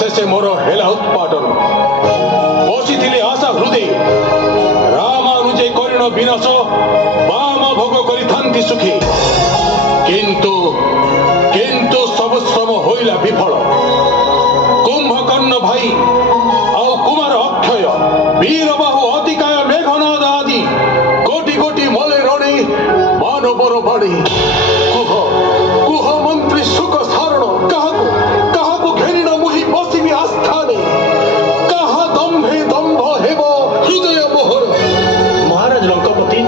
अवशेषे मोर हेला उत्पादन बसी आशा हृदय रामानुजे करिण विनाश वाम भोग करि सुखी किंतु किंतु सब श्रम होइला विफल कुंभकर्ण भाई आउ कुमार अक्षय वीरबाहु अतिकाय मेघनाद आदि कोटि कोटि मले रणे मानवर बाणी कुह कुह मंत्री सुख सारण काहाकु घेनिण मुहि बसिबि आस्थाने कहा दम्भे दम्भ हेब हृदय मोहर। महाराज लंकापति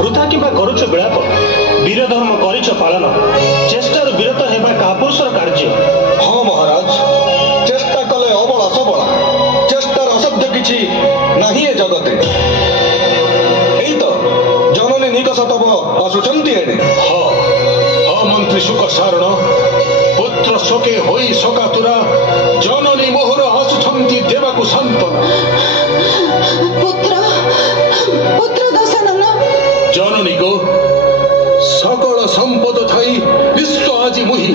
वृथा किंबा करुच विलाप वीर धर्म करिच पालन चेष्टार विरत हेबा कापुरुषर कार्य। हाँ महाराज चेष्टा कले अबला सबला चेष्टार असाध्य किछि नाही ए जगते एई तो जननी निकष तब आसुचंती एने। हाँ मंत्री सुख सारण पुत्र शोके होई शोकातुरा जननी मोहर आसुछंती देवाकु सांत्वना पुत्र पुत्र दशानन जननी को सकल संपद थाई विश्व आजी मुहि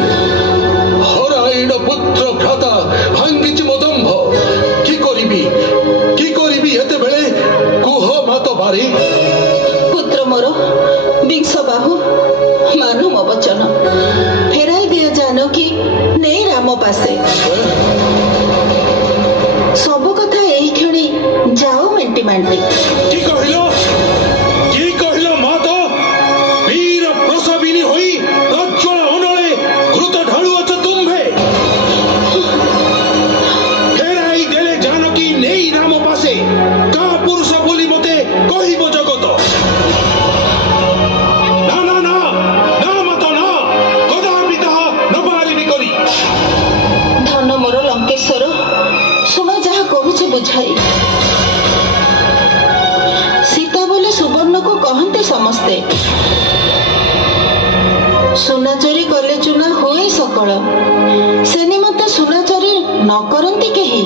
हराइण पुत्र भ्राता भांगिछि मदम्भ कि करिबि एते बेले कुह मात बारी। पुत्र मोर विंश बाहु मानु मो वचन फेराई दिया जानकी नहीं राम पासे सब कथा एही क्षणी जाओ मेंटी मांटी। की कहिलो माता वीर प्रसविनी होई प्रज्वल अनळे घृत ढाळु अछ तुम्भे फेराई देले जानकी नहीं राम पासे का पुरुष बोली मते कहिबो जगत। ना ना ना ना माता ना कदापि ताहा न पारिबि करी। धन मोर लंकेश्वर सुन जहा कहूचे बुझाई सीता बोले सुवर्ण को कहते समस्ते सुना चोरी कले चुना हुए सकल से निमंते सुना चोरी न करती केही।